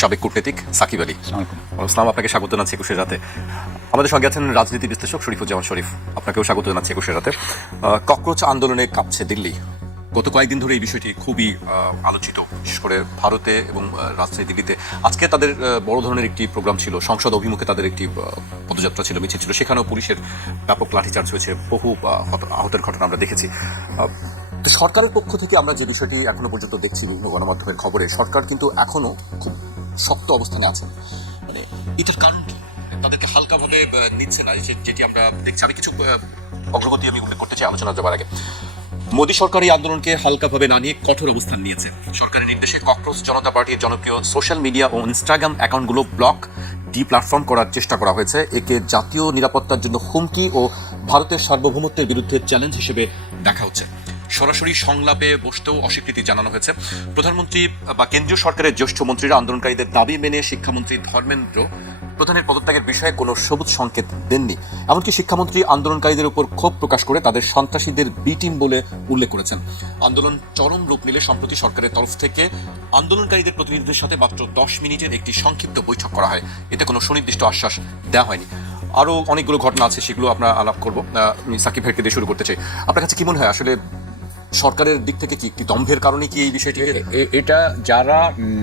সাবেক কূটনীতিক সাকিব আলী। আসসালাম, আপনাকে স্বাগত জানাচ্ছি 21 রাতে। আমাদের সঙ্গে আছেন রাজনীতি বিশ্লেষক শরীফুজ্জামান শরীফ, আপনাকেও স্বাগত জানাচ্ছি 21 রাতে। ককরোচ আন্দোলনে কাঁপছে দিল্লি। গত কয়েকদিন ধরে এই বিষয়টি খুবই আলোচিত, বিশেষ করে ভারতে এবং রাজধানী দিল্লিতে। আজকে তাদের বড় ধরনের একটি প্রোগ্রাম ছিল, সংসদ অভিমুখে তাদের একটি পদযাত্রা ছিল, মিছিল ছিল, সেখানেও পুলিশের ব্যাপক লাঠিচার্জ হয়েছে, বহু আহতের ঘটনা আমরা দেখেছি। তো সরকারের পক্ষ থেকে আমরা যে বিষয়টি এখনো পর্যন্ত দেখছি বিভিন্ন গণমাধ্যমের খবরে, সরকার কিন্তু এখনো খুব শক্ত অবস্থানে আছেন। মানে এটার কারণ কি? তাদেরকে হালকাভাবে নিচ্ছে না, যেটি আমরা দেখছি। আমি কিছু অগ্রগতি আমি উল্লেখ করতে চাই আলোচনা যাবার আগে। মোদী সরকার এই আন্দোলনকে হালকাভাবে না নিয়ে কঠোর অবস্থান নিয়েছে। সরকারের নির্দেশে ককরোচ জনতা পার্টির জনপ্রিয় সোশ্যাল মিডিয়া ও ইনস্টাগ্রাম অ্যাকাউন্টগুলো ব্লক প্ল্যাটফর্ম করার চেষ্টা করা হয়েছে। একে জাতীয় নিরাপত্তার জন্য হুমকি ও ভারতের সার্বভৌমত্বের বিরুদ্ধে চ্যালেঞ্জ হিসেবে দেখা হচ্ছে। সরাসরি সংলাপে বসতেও অস্বীকৃতি জানানো হয়েছে। প্রধানমন্ত্রী বা কেন্দ্রীয় সরকারের জ্যেষ্ঠ মন্ত্রীরা আন্দোলনকারীদের দাবি মেনে শিক্ষামন্ত্রী ধর্মেন্দ্র প্রধানের পদত্যাগের বিষয়ে কোনো সবুজ সংকেত দেননি। এমনকি শিক্ষামন্ত্রী আন্দোলনকারীদের উপর ক্ষোভ প্রকাশ করে তাদের সন্ত্রাসীদের বি টিম বলে উল্লেখ করেছেন। আন্দোলন চরম রূপ নিলে সম্প্রতি সরকারের তরফ থেকে আন্দোলনকারীদের প্রতিনিধিদের সাথে মাত্র 10 মিনিটের একটি সংক্ষিপ্ত বৈঠক করা হয়। এতে কোনো সুনির্দিষ্ট আশ্বাস দেওয়া হয়নি। আরও অনেকগুলো ঘটনা আছে, সেগুলো আমরা আলাপ করবো। আমি সাকিব ভাইকে দিয়ে শুরু করতে চাই। আপনার কাছে কি মনে হয়, আসলে সরকারের দিক থেকে কি দম্ভের কারণে কি এই বিষয়টি? এটা যারা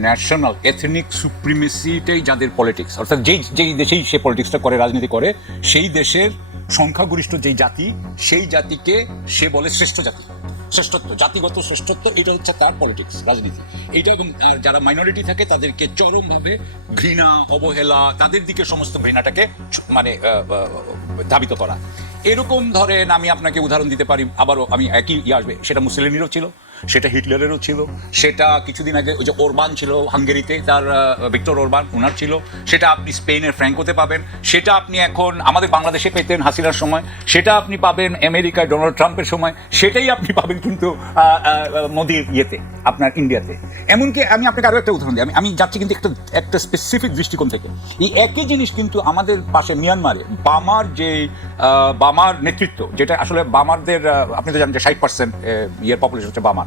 ন্যাশনাল এথনিক সুপ্রিমেসিটাই যাদের পলিটিক্স, অর্থাৎ যেই দেশেই সে পলিটিক্সটা করে, রাজনীতি করে, সেই দেশের সংখ্যাগরিষ্ঠ যেই জাতি, সেই জাতিকে সে বলে শ্রেষ্ঠ জাতি, শ্রেষ্ঠত্ব, জাতিগত শ্রেষ্ঠত্ব, এটা হচ্ছে তার পলিটিক্স, রাজনীতি এইটা। এবং যারা মাইনরিটি থাকে তাদেরকে চরমভাবে ঘৃণা, অবহেলা, তাদের দিকে সমস্ত ঘৃণাটাকে মানে ধাবিত করা। এরকম ধরেন আমি আপনাকে উদাহরণ দিতে পারি, আবারও আমি একই আসবে, সেটা মুসলিনেরও ছিল, সেটা হিটলারেরও ছিল, সেটা কিছুদিন আগে ওই যে ওরবান ছিল হাঙ্গেরিতে, তার ভিক্টর ওরবান, ওনার ছিল, সেটা আপনি স্পেনের ফ্র্যাঙ্কোতে পাবেন, সেটা আপনি এখন আমাদের বাংলাদেশে পেতেন হাসিনার সময়, সেটা আপনি পাবেন আমেরিকায় ডোনাল্ড ট্রাম্পের সময়, সেটাই আপনি পাবেন কিন্তু মোদির ইয়েতে, আপনার ইন্ডিয়াতে। এমনকি আমি আপনাকে আরও একটা উদাহরণ দিই, আমি যাচ্ছি কিন্তু একটা স্পেসিফিক দৃষ্টিকোণ থেকে। এই একই জিনিস কিন্তু আমাদের পাশে মিয়ানমারে বামার নেতৃত্ব, যেটা আসলে বামারদের, আপনি তো জানেন যে 60% ইয়ের পপুলেশন হচ্ছে বামার।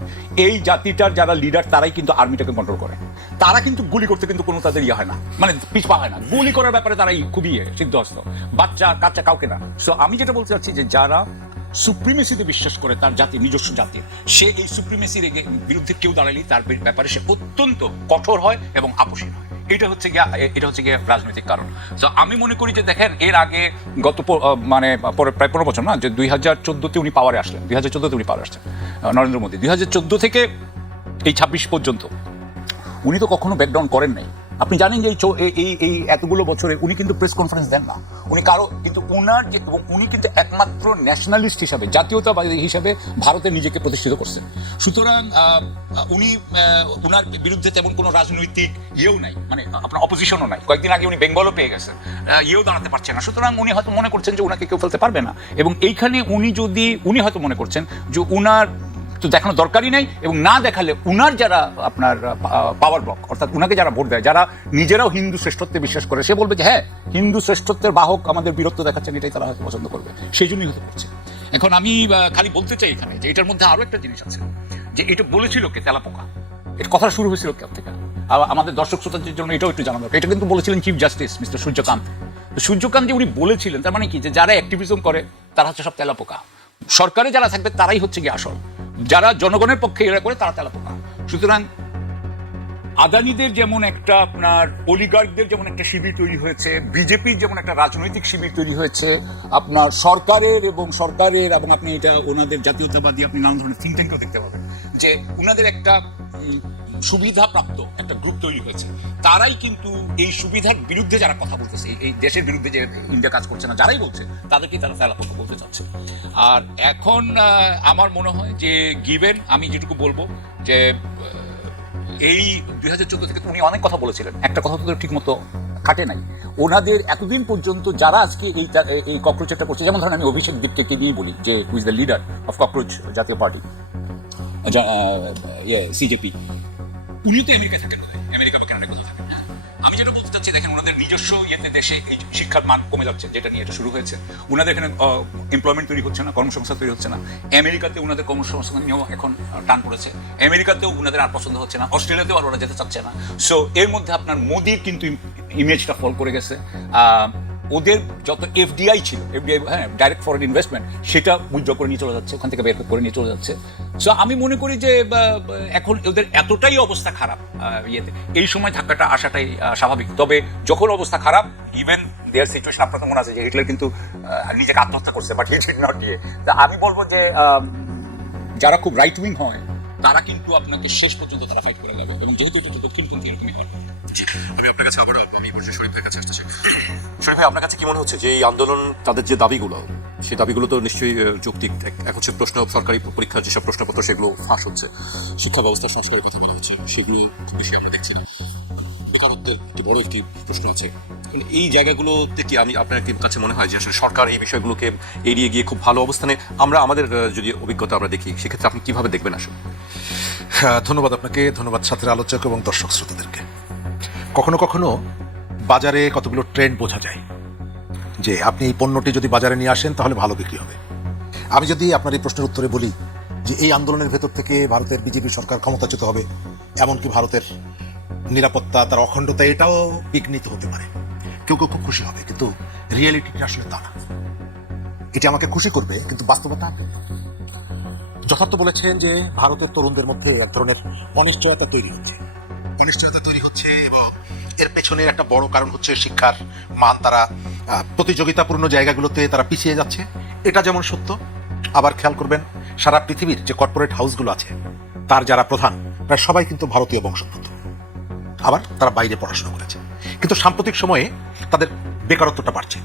এই জাতিটার যারা লিডার তারাই কিন্তু আর্মিটাকে কন্ট্রোল করে। তারা কিন্তু গুলি করতে কিন্তু কোনো তাদের ইয়ে হয় না, মানে পিছপা হয় না, গুলি করার ব্যাপারে তারাই খুবই সিদ্ধহস্ত, বাচ্চা কাচ্চা কাউকে না। সো আমি যেটা বলতে চাচ্ছি যে যারা সুপ্রিমেসিতে বিশ্বাস করে, তার জাতির, নিজস্ব জাতির, সে এই সুপ্রিমেসির বিরুদ্ধে কেউ দাঁড়ালেই তার ব্যাপারে সে অত্যন্ত কঠোর হয় এবং আপোষহীন হয়। এটা হচ্ছে গিয়ে রাজনৈতিক কারণ। তো আমি মনে করি যে দেখেন, এর আগে গত মানে প্রায় 15 বছর না, যে 2014-তে উনি পাওয়ারে আসলেন, 2014-তে উনি পাওয়ারে আসছেন নরেন্দ্র মোদী। 2014 থেকে এই 26 পর্যন্ত উনি তো কখনো ব্যাকডাউন করেন নাই। আপনি জানেন যে এই এতগুলো বছরে উনি কিন্তু প্রেস কনফারেন্স দেন না, উনি কারো কিন্তু ওনার যে, এবং উনি কিন্তু একমাত্র ন্যাশনালিস্ট হিসাবে, জাতীয়তাবাদী হিসাবে ভারতে নিজেকে প্রতিষ্ঠিত করছেন। সুতরাং উনি ওনার বিরুদ্ধে তেমন কোনো রাজনৈতিক ইয়েও নাই, মানে আপনার অপোজিশনও নাই। কয়েকদিন আগে উনি বেঙ্গলও পেয়ে গেছেন, ইয়েও দাঁড়াতে পারছে না। সুতরাং উনি হয়তো মনে করছেন যে ওনাকে কেউ ফেলতে পারবে না। এবং এইখানে উনি হয়তো মনে করছেন যে উনার তো দেখানো দরকারই নাই, এবং না দেখালে উনার যারা আপনার পাওয়ার ব্লক, অর্থাৎ উনাকে যারা ভোট দেয়, যারা নিজেরাও হিন্দু শ্রেষ্ঠত্বে বিশ্বাস করে, সে বলবে যে হ্যাঁ, হিন্দু শ্রেষ্ঠত্বের বাহক আমাদের বীরত্ব দেখাচ্ছেন, এটাই তারা হয়তো পছন্দ করবে, সেই জন্যই হতে করছে। এখন আমি খালি বলতে চাই এখানে যে এটার মধ্যে আরো একটা জিনিস আছে, যে এটা বলেছিল কে, তেলাপোকা, এর কথা শুরু হয়েছিল কে থেকে। আমাদের দর্শক শ্রোতাদের জন্য এটাও একটু জানা দরকার। এটা কিন্তু বলেছিলেন chief justice mister Suryakant. Suryakant যে উনি বলেছিলেন, তার মানে কি, যে যারা অ্যাক্টিভিজম করে তারা হচ্ছে সব তেলাপোকা, সরকারে যারা থাকবে তারাই হচ্ছে গিয়ে আসল, যারা জনগণের পক্ষে এরা করে তারা তেলাপোকা। সুতরাং আদানিদের যেমন একটা, আপনার অলিগার্কদের যেমন একটা শিবির তৈরি হয়েছে, বিজেপির যেমন একটা রাজনৈতিক শিবির তৈরি হয়েছে, আপনার সরকারের এবং আপনি এটা ওনাদের জাতীয়তাবাদী, আপনি নানা ধরনের থিঙ্ক ট্যাঙ্কও দেখতে পাবেন, যে ওনাদের একটা সুবিধাপ্রাপ্ত একটা গ্রুপ তৈরি হয়েছে। তারাই কিন্তু এই সুবিধার বিরুদ্ধে যারা কথা বলতেছে, এই দেশের বিরুদ্ধে যে ইন্ডিয়া কাজ করছে না, যারাই বলছে, তাদেরকেই তারা তেলাপোকা বলতে চাচ্ছে। আর এখন আমার মনে হয় যে গিভেন, আমি যেটুকু বলবো যে এই 2014 থেকে উনি অনেক কথা বলেছিলেন, একটা কথা তো ঠিক মতো খাটে নাই ওনাদের এতদিন পর্যন্ত। যারা আজকে এই ককরোচটা করছে, যেমন ধরেন আমি অভিষেক দীপকে নিয়ে বলি, যে who is the leader of cockroach জাতীয় পার্টি, সিজেপি, উনি তো আমেরিকা থাকেন, আমেরিকা বা কানাডা কোথাও থাকেন। আমি যেটা বলতে চাচ্ছি, দেখেন ওনাদের নিজস্ব ইয়েতে দেশে এই শিক্ষার মান কমে যাচ্ছে, যেটা নিয়ে এটা শুরু হয়েছে। ওনাদের এখানে এমপ্লয়মেন্ট তৈরি হচ্ছে না, কর্মসংস্থান তৈরি হচ্ছে না। আমেরিকাতে ওনাদের কর্মসংস্থান নিয়েও এখন টান পড়েছে। আমেরিকাতেও ওনাদের আর পছন্দ হচ্ছে না, অস্ট্রেলিয়াতেও আর ওরা যেতে চাচ্ছে না। সো এর মধ্যে আপনার মোদির কিন্তু ইমেজটা ফল করে গেছে। ওদের যত এফডিআই ছিল, এফডিআই হ্যাঁ ডাইরেক্ট ফরেন ইনভেস্টমেন্ট, সেটা উইথড্র করে নিয়ে চলে যাচ্ছে, ওখান থেকে বের করে নিয়ে চলে যাচ্ছে। সো আমি মনে করি যে এখন ওদের এতটাই অবস্থা খারাপ, ইয়েতে এই সময় ধাক্কাটা আসাটাই স্বাভাবিক। তবে যখন অবস্থা খারাপ, ইভেন দেয়ার সিচুয়েশন, আপনার তো মনে আছে যে হিটলার কিন্তু নিজেকে আত্মহত্যা করছে, বাট হি ডিড নট গিয়ে। আমি বলবো যে যারা খুব রাইট উইং হয় তারা কিন্তু আপনাকে শেষ পর্যন্ত তারা ফাইট করে যাবে, এবং যেহেতু এটা দক্ষিণপন্থী এরকমই হয়। আমি আপনার কাছে আবার আমি বলছি শরীফ ভাইয়ের কাছে আসতে চাই। শরীফ ভাই, আপনার কাছে কি মনে হচ্ছে যে এই আন্দোলন, তাদের যে দাবিগুলো, সেই দাবিগুলো তো নিশ্চয়ই যৌক্তিক। এক হচ্ছে প্রশ্ন, সরকারি পরীক্ষার যেসব প্রশ্নপত্র সেগুলো ফাঁস হচ্ছে, শিক্ষা ব্যবস্থার সংস্কারের কথা বলা হচ্ছে, সেগুলো খুব বেশি আমরা দেখছি না। বেকারত্বের একটি বড় একটি প্রশ্ন আছে। এই জায়গাগুলোতে কি আপনার কি কাছে মনে হয় যে আসলে সরকার এই বিষয়গুলোকে এড়িয়ে গিয়ে খুব ভালো অবস্থানে, আমরা আমাদের যদি অভিজ্ঞতা আমরা দেখি, সেক্ষেত্রে আপনি কিভাবে দেখবেন আসলে? ধন্যবাদ আপনাকে, ধন্যবাদ সাথের আলোচক এবং দর্শক শ্রোতাদেরকে। কখনো কখনো বাজারে কতগুলো ট্রেন্ড বোঝা যায়, যে আপনি এই পণ্যটি যদি বাজারে নিয়ে আসেন তাহলে ভালো বিক্রি হবে। আমি যদি আপনার এই প্রশ্নের উত্তরে বলি যে এই আন্দোলনের ভেতর থেকে ভারতের বিজেপি সরকার ক্ষমতাচ্যুত হবে, এমনকি ভারতের নিরাপত্তা, তার অখণ্ডতা, এটাও বিঘ্নিত হতে পারে, কেউ কেউ খুব খুশি হবে, কিন্তু রিয়েলিটিটা আসলে তা না। এটা আমাকে খুশি করবে, কিন্তু বাস্তবতা যথার্থ বলেছেন যে ভারতের তরুণদের মধ্যে এক ধরনের অনিশ্চয়তা তৈরি হচ্ছে, এবং এর পেছনে একটা বড় কারণ হচ্ছে শিক্ষার মান। তারা প্রতিযোগিতাপূর্ণ জায়গাগুলোতে তারা পিছিয়ে যাচ্ছে, এটা যেমন সত্য। আবার খেয়াল করবেন, সারা পৃথিবীর যে কর্পোরেট হাউসগুলো আছে তার যারা প্রধান, প্রায় সবাই কিন্তু ভারতীয় বংশোদ্ভূত, আবার তারা বাইরে পড়াশোনা করেছে। কিন্তু সাম্প্রতিক সময়ে তাদের বেকারত্বটা বাড়ছে,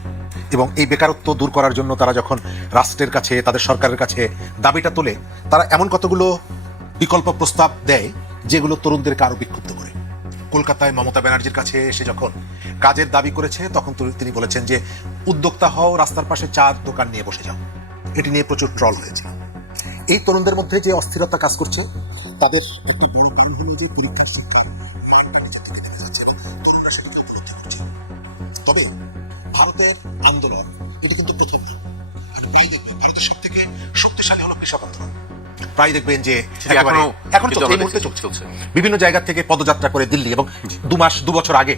এবং এই বেকারত্ব দূর করার জন্য তারা যখন রাষ্ট্রের কাছে, তাদের সরকারের কাছে দাবিটা তোলে, তারা এমন কতগুলো বিকল্প প্রস্তাব দেয় যেগুলো তরুণদেরকে আরো বিক্ষুব্ধ করে। কলকাতায় মমতা ব্যানার্জির কাছে এসে যখন কাজের দাবি করেছে, তখন তিনি বলেছেন যে উদ্যোক্তা হও, রাস্তার পাশে চার দোকান নিয়ে বসে যাও। এটি নিয়ে প্রচুর ট্রল হয়েছে। এই তরুণদের মধ্যে যে অস্থিরতা কাজ করছে, তাদের একটু বড় কারণ হলো যে পরীক্ষার শিক্ষা তবে ভারতের আন্দোলন এটি কিন্তু প্রথম না। ভারতের সব থেকে শক্তিশালী হলো কৃষক আন্দোলন। প্রায় দেখবেন যে এখন চলছে, বিভিন্ন জায়গা থেকে পদযাত্রা করে দিল্লি, এবং 2 বছর আগে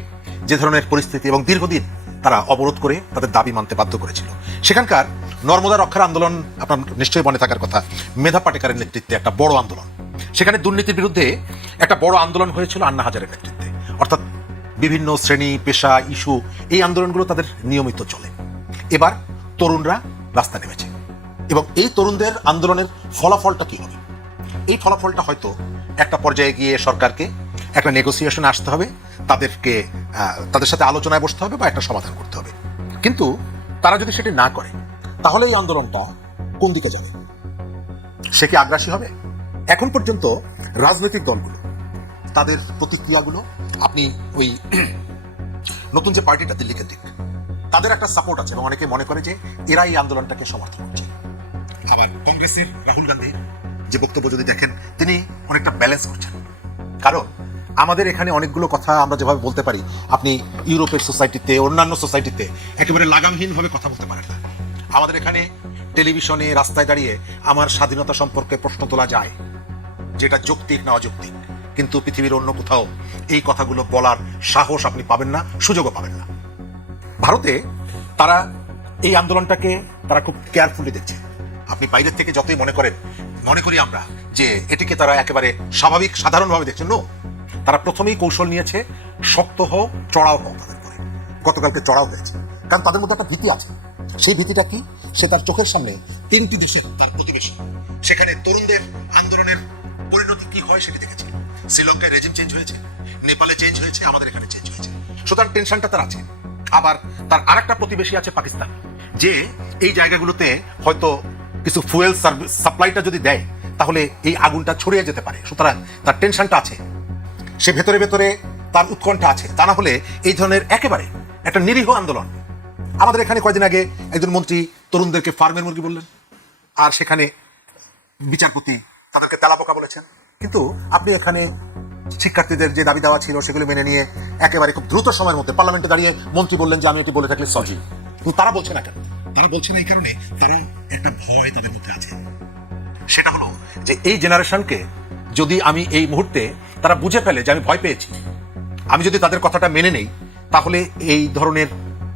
যে ধরনের পরিস্থিতি, এবং দীর্ঘদিন তারা অবরোধ করে তাদের দাবি মানতে বাধ্য করেছিল। সেখানকার নর্মদা রক্ষার আন্দোলন আপনার নিশ্চয়ই মনে থাকার কথা, মেধা পাটেকারের নেতৃত্বে একটা বড় আন্দোলন। সেখানে দুর্নীতির বিরুদ্ধে একটা বড় আন্দোলন হয়েছিল আন্না হাজারের নেতৃত্বে। অর্থাৎ বিভিন্ন শ্রেণী, পেশা, ইস্যু, এই আন্দোলনগুলো তাদের নিয়মিত চলে। এবার তরুণরা রাস্তা নেমেছে, এবং এই তরুণদের আন্দোলনের ফলাফলটা কি হবে? এই ফলাফলটা হয়তো একটা পর্যায়ে গিয়ে সরকারকে একটা নেগোসিয়েশনে আসতে হবে, তাদের সাথে আলোচনায় বসতে হবে, বা একটা সমাধান করতে হবে। কিন্তু তারা যদি সেটি না করে, তাহলে এই আন্দোলনটা কোন দিকে যাবে? সে কি আগ্রাসী হবে? এখন পর্যন্ত রাজনৈতিক দলগুলো, তাদের প্রতিক্রিয়াগুলো, আপনি ওই নতুন যে পার্টিটা দিল্লি কেন্দ্রিক, তাদের একটা সাপোর্ট আছে, এবং অনেকে মনে করে যে এরা এই আন্দোলনটাকে সমর্থন করছে। আবার কংগ্রেসের রাহুল গান্ধীর যে বক্তব্য যদি দেখেন, তিনি অনেকটা ব্যালেন্স করছেন। কারণ আমাদের এখানে অনেকগুলো কথা আমরা যেভাবে বলতে পারি, আপনি ইউরোপের সোসাইটিতে, অন্যান্য সোসাইটিতে একেবারে লাগামহীনভাবে কথা বলতে পারেন না। আমাদের এখানে টেলিভিশনে, রাস্তায় দাঁড়িয়ে আমার স্বাধীনতা সম্পর্কে প্রশ্ন তোলা যায়, যেটা যৌক্তিক না অযৌক্তিক। কিন্তু পৃথিবীর অন্য কোথাও এই কথাগুলো বলার সাহস আপনি পাবেন না, সুযোগও পাবেন না। ভারতে তারা এই আন্দোলনটাকে তারা খুব কেয়ারফুলি দেখছে। আপনি বাইরের থেকে যতই মনে করি আমরা যে এটিকে তারা একেবারে স্বাভাবিক, সাধারণভাবে দেখছেন। নো, তারা প্রথমেই কৌশল নিয়েছে, শক্ত হোক, চড়াও হোক তাদের করে। গতকালকে চড়াও হয়েছে, কারণ তাদের মধ্যে একটা ভীতি আছে। সেই ভীতিটা কি? সে তার চোখের সামনে 3টি দেশের তার প্রতিবেশী, সেখানে তরুণদের আন্দোলনের পরিণতি কি হয় সেটি দেখেছে। শ্রীলঙ্কায় রেজিম চেঞ্জ হয়েছে, নেপালে চেঞ্জ হয়েছে, আমাদের এখানে চেঞ্জ হয়েছে। সুতরাং টেনশনটা তার আছে। আবার তার আরেকটা প্রতিবেশী আছে পাকিস্তান, যে এই জায়গাগুলোতে হয়তো কিছু ফুয়েল সাপ্লাইটা যদি দেয়, তাহলে এই আগুনটা ছড়িয়ে যেতে পারে। সুতরাং তার টেনশনটা আছে, সে ভেতরে ভেতরে তার উৎকণ্ঠা আছে। তা না হলে এই ধরনের একেবারে একটা নিরীহ আন্দোলন। আমাদের এখানে কয়েকদিন আগে একজন মন্ত্রী তরুণদেরকে ফার্মের মুরগি বললেন, আর সেখানে বিচারপতি তাদেরকে তেলাপোকা বলেছেন। কিন্তু আপনি এখানে শিক্ষার্থীদের যে দাবি দেওয়া ছিল সেগুলো মেনে নিয়ে একেবারে খুব দ্রুত সময়ের মধ্যে পার্লামেন্টে দাঁড়িয়ে মন্ত্রী বললেন যে আমি এটি বলে থাকলে সরি। কিন্তু তারা বলছে না কেন? তারা বলছে না এই কারণে তারা একটা ভয় তাদের মধ্যে আছে, সেটা হলো যে এই জেনারেশনকে যদি আমি এই মুহূর্তে তারা বুঝে ফেলে যে আমি ভয় পেয়েছি, আমি যদি তাদের কথাটা মেনে নেই, তাহলে এই ধরনের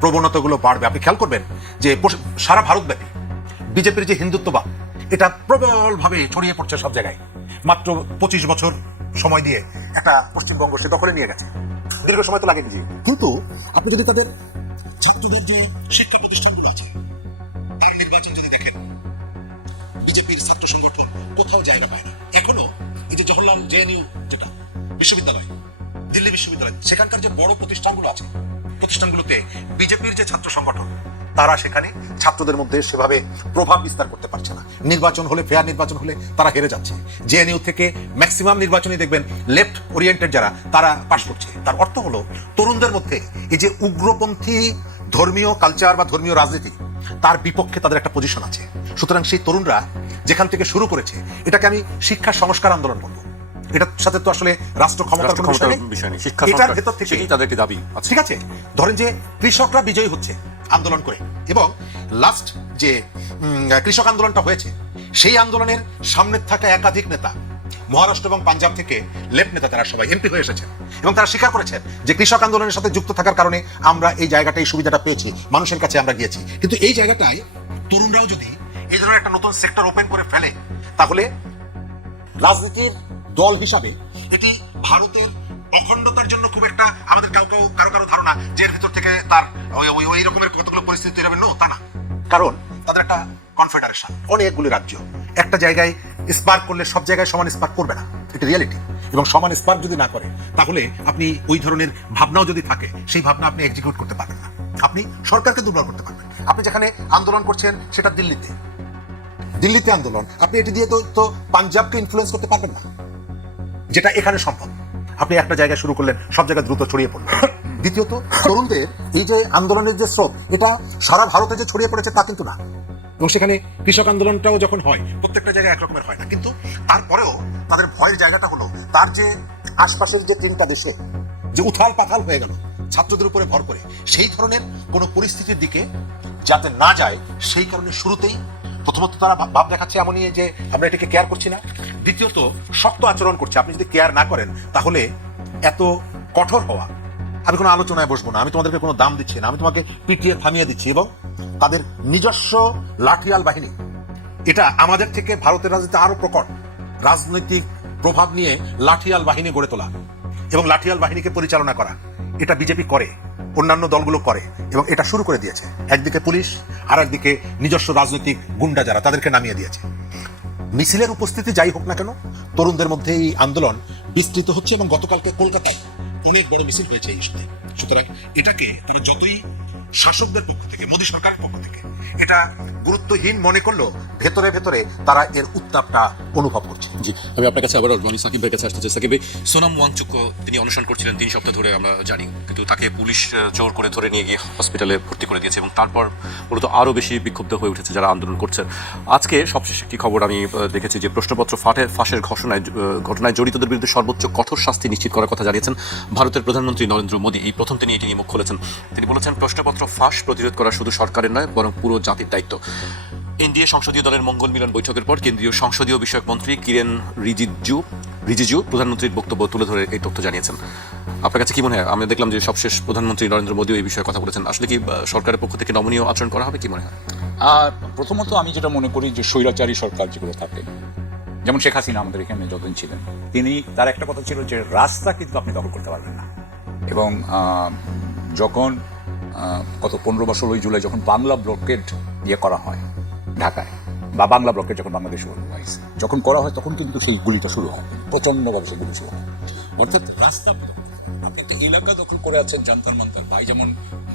প্রবণতাগুলো বাড়বে। আপনি খেয়াল করবেন যে সারা ভারতব্যাপী বিজেপির যে হিন্দুত্ববাদ, এটা প্রবলভাবে ছড়িয়ে পড়ছে সব জায়গায়। মাত্র 25 বছর সময় দিয়ে একটা পশ্চিমবঙ্গ সে দখলে নিয়ে গেছে, দীর্ঘ সময় তো লাগেনি। কিন্তু আপনি যদি তাদের ছাত্রদের যে শিক্ষা প্রতিষ্ঠানগুলো আছে তার নির্বাচন যদি দেখেন, বিজেপির ছাত্র সংগঠন কোথাও জায়গা পায় না এখনো। এই যে জওহরলাল জেএনইউ যেটা বিশ্ববিদ্যালয়, দিল্লি বিশ্ববিদ্যালয়, সেখানকার যে বড় প্রতিষ্ঠানগুলো আছে, প্রতিষ্ঠানগুলোতে বিজেপির যে ছাত্র সংগঠন তারা সেখানে ছাত্রদের মধ্যে সেভাবে প্রভাব বিস্তার করতে পারছে না। নির্বাচন হলে, ফেয়ার নির্বাচন হলে তারা হেরে যাচ্ছে। জেএনইউ থেকে ম্যাক্সিমাম নির্বাচনই দেখবেন লেফট ওরিয়েন্টেড যারা তারা পাশ করছে। তার অর্থ হলো তরুণদের মধ্যে এই যে উগ্রপন্থী ধর্মীয় কালচার বা ধর্মীয় রাজনীতি, তার বিপক্ষে তাদের একটা পজিশন আছে। সুতরাং সেই তরুণরা যেখান থেকে শুরু করেছে, এটাকে আমি শিক্ষা সংস্কার আন্দোলন বলবো। এটার সাথে তো আসলে রাষ্ট্র ক্ষমতার কোনো বিষয় নেই। এটার ভেতর থেকে তাদেরকে দাবি আছে। ঠিক আছে, ধরেন যে কৃষকরা বিজয়ী হচ্ছে আন্দোলন করে, এবং লাস্ট যে কৃষক আন্দোলনটা হয়েছে সেই আন্দোলনের সামনে থাকা একাধিক নেতা মহারাষ্ট্র এবং পাঞ্জাব থেকে লেফট নেতা, তারা সবাই এমপি হয়ে এসেছেন এবং তারা স্বীকার করেছেন যে কৃষক আন্দোলনের সাথে যুক্ত থাকার কারণে আমরা এই জায়গাটা, এই সুবিধাটা পেয়েছি, মানুষের কাছে আমরা গিয়েছি। কিন্তু এই জায়গাটায় তরুণরাও যদি এই ধরনের একটা নতুন সেক্টর ওপেন করে ফেলে, তাহলে রাজনীতির দল হিসাবে এটি ভারতের অখণ্ডতার জন্য খুব একটা আমাদের কারো ধারণা যে এর ভিতর থেকে তার ওই রকমের কতগুলো পরিস্থিতি তৈরি হবে, তা না। কারণ তাদের একটা কনফেডারেশন, অনেকগুলি রাজ্য একটা জায়গায় স্পার্ক করলে সব জায়গায় সমান স্পার্ক করবে না, এটা রিয়েলিটি। এবং সমান স্পার্ক যদি না করে, তাহলে আপনি ওই ধরনের ভাবনাও যদি থাকে, সেই ভাবনা আপনি এক্সিকিউট করতে পারবেন না, আপনি সরকারকে দুর্বল করতে পারবেন। আপনি যেখানে আন্দোলন করছেন সেটা দিল্লিতে আন্দোলন, আপনি এটি দিয়ে তো পাঞ্জাবকে ইনফ্লুয়েন্স করতে পারবেন না, যেটা এখানে সম্ভব। আপনি একটা জায়গায় শুরু করলেন, সব জায়গায় দ্রুত ছড়িয়ে পড়লেন। দ্বিতীয়ত, তরুণদের এই যে আন্দোলনের যে স্রোত, এটা সারা ভারতে যে ছড়িয়ে পড়েছে তা কিন্তু না। এবং সেখানে কৃষক আন্দোলনটাও যখন হয়, প্রত্যেকটা জায়গায় একরকমের হয় না, কিন্তু তারপরেও তাদের ভয়ের জায়গাটা হলো তার যে আশপাশের যে 3টা দেশে যে উথাল পাথাল হয়ে গেল ছাত্রদের উপরে ভর করে, সেই ধরনের কোনো পরিস্থিতির দিকে যাতে না যায়, সেই কারণে শুরুতেই প্রথমত তারা ভাব দেখাচ্ছে এমনই যে আমরা এটাকে কেয়ার করছি না। দ্বিতীয়ত, শক্ত আচরণ করছে। আপনি যদি কেয়ার না করেন, তাহলে এত কঠোর হওয়া, আমি কোনো আলোচনায় বসবো না, আমি তোমাদেরকে কোনো দাম দিচ্ছি না, আমি তোমাকে পিটিয়ে থামিয়ে দিচ্ছি। এবং তাদের নিজস্ব লাঠিয়াল বাহিনী, এটা আমাদের থেকে ভারতের রাজনীতি আরো প্রকট রাজনৈতিক প্রভাব নিয়ে লাঠিয়াল বাহিনী গড়ে তোলা এবং লাঠিয়াল বাহিনীকে পরিচালনা করা, এটা বিজেপি করে, অন্যান্য দলগুলো করে, এবং এটা শুরু করে দিয়েছে। একদিকে পুলিশ, আর একদিকে নিজস্ব রাজনৈতিক গুন্ডা যারা, তাদেরকে নামিয়ে দিয়েছে। মিছিলের উপস্থিতি যাই হোক না কেন, তরুণদের মধ্যে এই আন্দোলন বিস্তৃত হচ্ছে, এবং গতকালকে কলকাতায় অনেক বড় মিছিল হয়েছে এই ইস্যুতে। সুতরাং এটাকে তারা যতই শাসকদের পক্ষ থেকে, মোদী সরকারের পক্ষ থেকে এটা গুরুত্বহীন মনে করলেও, ভেতরে ভেতরে তারা এর উত্তাপটা অনুভব করছে। জি, আমি আপনার কাছে আবার সাকিব ভাইয়ের কাছে আসতে চাই। সাকিব ভাই, সোনাম ওয়াংচুক তিনি অনশন করছিলেন 3 সপ্তাহ ধরে, আমরা জানি, কিন্তু তাকে পুলিশ জোর করে ধরে নিয়ে গিয়ে হসপিটালে ভর্তি করে দিয়েছে, এবং তারপর মূলত আরও বেশি বিক্ষুব্ধ হয়ে উঠেছে যারা আন্দোলন করছেন। আজকে সবশেষ একটি খবর আমি দেখেছি যে প্রশ্নপত্র ফাঁসের ঘটনায় জড়িতদের বিরুদ্ধে সর্বোচ্চ কঠোর শাস্তি নিশ্চিত করার কথা জানিয়েছেন ভারতের প্রধানমন্ত্রী নরেন্দ্র মোদী। এই প্রথম তিনি এটি নিয়ে মুখ খুলেছেন। তিনি বলেছেন, প্রশ্নপত্র ফাঁস প্রতিরোধ করা শুধু সরকারের নয়, বরং পুরো জাতির দায়িত্ব। এনডিএ সংসদীয় দলের মঙ্গল মিলন বৈঠকের পর কেন্দ্রীয় সংসদীয় বিষয়ক মন্ত্রী কিরেন রিজিজু প্রধানমন্ত্রীর বক্তব্য তুলে ধরে এই তথ্য জানিয়েছেন। আপনার কাছে কি মনে হয়? আমি দেখলাম যে সবশেষ প্রধানমন্ত্রী নরেন্দ্র মোদীও এই বিষয়ে কথা বলেছেন। আসলে কি সরকারের পক্ষ থেকে নমনীয় আচরণ করা হবে, কি মনে হয়? আর প্রথমত আমি যেটা মনে করি যে স্বৈরাচারী সরকার যেগুলো থাকে, যেমন শেখ হাসিনা আমাদের এখানে যতদিন ছিলেন, তার একটা কথা ছিল যে রাস্তা কিন্তু আপনি দখল করতে পারবেন না। এবং যখন গত 15 বা 16 জুলাই যখন বাংলা ব্লকেড করা হয় ঢাকায়, বা বাংলা ব্লকেড যখন বাংলাদেশ যখন করা হয়, তখন কিন্তু সেই গুলিটা শুরু হয়, প্রচন্ডভাবে সেই গুলি শুরু হয়। অর্থাৎ রাস্তা আপনি একটা এলাকা দখল করে আছেন, জান্তার মান্তার। ভাই যেমন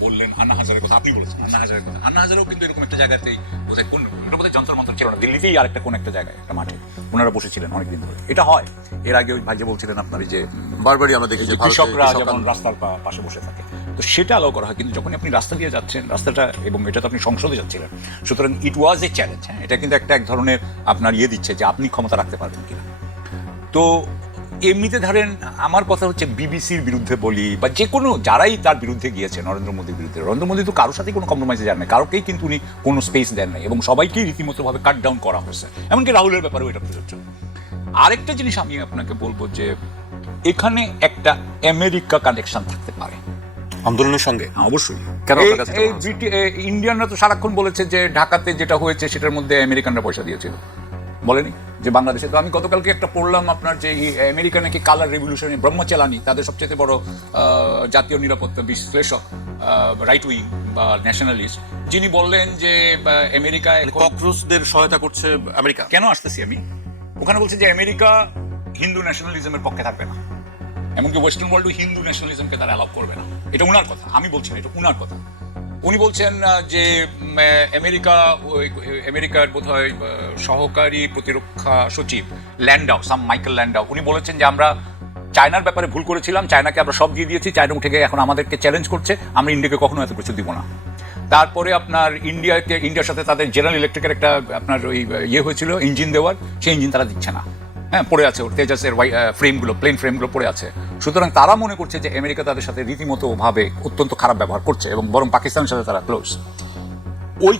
বললেন আন্না হাজারের কথা, আপনি বলেছেন আন্না হাজারের কথা, আন্না হাজারেও কিন্তু এরকম একটা জায়গাতেই বোধহয় বোধহয় যন্ত্র মন্ত্র ছিল না, দিল্লিতেই আর একটা কোন একটা জায়গায়, একটা মাঠে ওনারা বসেছিলেন অনেকদিন ধরে। এটা হয়। এর আগে ওই ভাই যে বলছিলেন আপনার, যে বারবারই আমরা দেখি যে কৃষকরা যেমন রাস্তার পাশে বসে থাকে, তো সেটা অ্যালাউ করা হয়। কিন্তু যখন আপনি রাস্তা দিয়ে যাচ্ছেন, রাস্তাটা, এবং এটা তো আপনি সংসদে যাচ্ছিলেন, সুতরাং ইট ওয়াজ এ চ্যালেঞ্জ। হ্যাঁ, এটা কিন্তু এক ধরনের আপনার দিচ্ছে যে আপনি ক্ষমতা রাখতে পারবেন কিনা। তো এমনিতে ধরেন আমার কথা হচ্ছে বিবিসির বিরুদ্ধে বলি বা যে কোনো যারাই তার বিরুদ্ধে গিয়েছে নরেন্দ্র মোদীর বিরুদ্ধে, নরেন্দ্র মোদী তো কারোর সাথে কোনো কম্প্রোমাইজে যান না, কারোকেই কিন্তু উনি কোনো স্পেস দেন নাই এবং সবাইকেই রীতিমতোভাবে কাট ডাউন করা হয়েছে, এমনকি রাহুলের ব্যাপারেও এটা প্রযোজ্য। আরেকটা জিনিস আমি আপনাকে বলবো যে এখানে একটা আমেরিকা কানেকশন থাকতে পারে আন্দোলনের সঙ্গে। অবশ্যই। কেন আপনার কাছে এই মনে হচ্ছে? ইন্ডিয়ানরা তো সারাক্ষণ বলেছে যে ঢাকাতে যেটা হয়েছে সেটার মধ্যে আমেরিকানরা পয়সা দিয়েছিল, বলেনি যে বাংলাদেশে? তো আমি গতকালকে একটা পড়লাম আপনার যে আমেরিকা নাকি কালার রেভলিউশনে ব্রহ্মচালানি তাদের সবচেয়ে বড় জাতীয় নিরাপত্তা বিশ্লেষক, রাইট উইং বা ন্যাশনালিস্ট, যিনি বললেন যে আমেরিকায় ককরোচদের সহায়তা করছে আমেরিকা। কেন আসতেছি আমি ওখানে, বলছে যে আমেরিকা হিন্দু ন্যাশনালিজমের পক্ষে থাকবে না, এমনকি ওয়েস্টার্ন ওয়ার্ল্ড হিন্দু ন্যাশনালিজমকে তারা অ্যালাউ করবে না। এটা উনার কথা, আমি বলছি না, এটা উনার কথা। উনি বলছেন যে আমেরিকার বোধহয় সহকারী প্রতিরক্ষা সচিব ল্যান্ডাও, মাইকেল ল্যান্ডাও, উনি বলেছেন যে আমরা চায়নার ব্যাপারে ভুল করেছিলাম, চায়নাকে আমরা সব দিয়ে দিয়েছি, চায়না উঠে গিয়ে এখন আমাদেরকে চ্যালেঞ্জ করছে, আমরা ইন্ডিয়াকে কখনো এত কিছু দিব না। তারপরে আপনার ইন্ডিয়ার সাথে তাদের জেনারেল ইলেকট্রিকের একটা আপনার ওই হয়েছিল ইঞ্জিন দেওয়ার, সেই ইঞ্জিন তারা দিচ্ছে না, হ্যাঁ পড়ে আছে, ওর তেজাসের ফ্রেমগুলো, প্লেন ফ্রেমগুলো পড়ে আছে। সুতরাং তারা মনে করছে যে আমেরিকা তাদের সাথে রীতিমতো ভাবে অত্যন্ত খারাপ ব্যবহার করছে এবং বরং পাকিস্তানের সাথে তারা ক্লোজ। ওই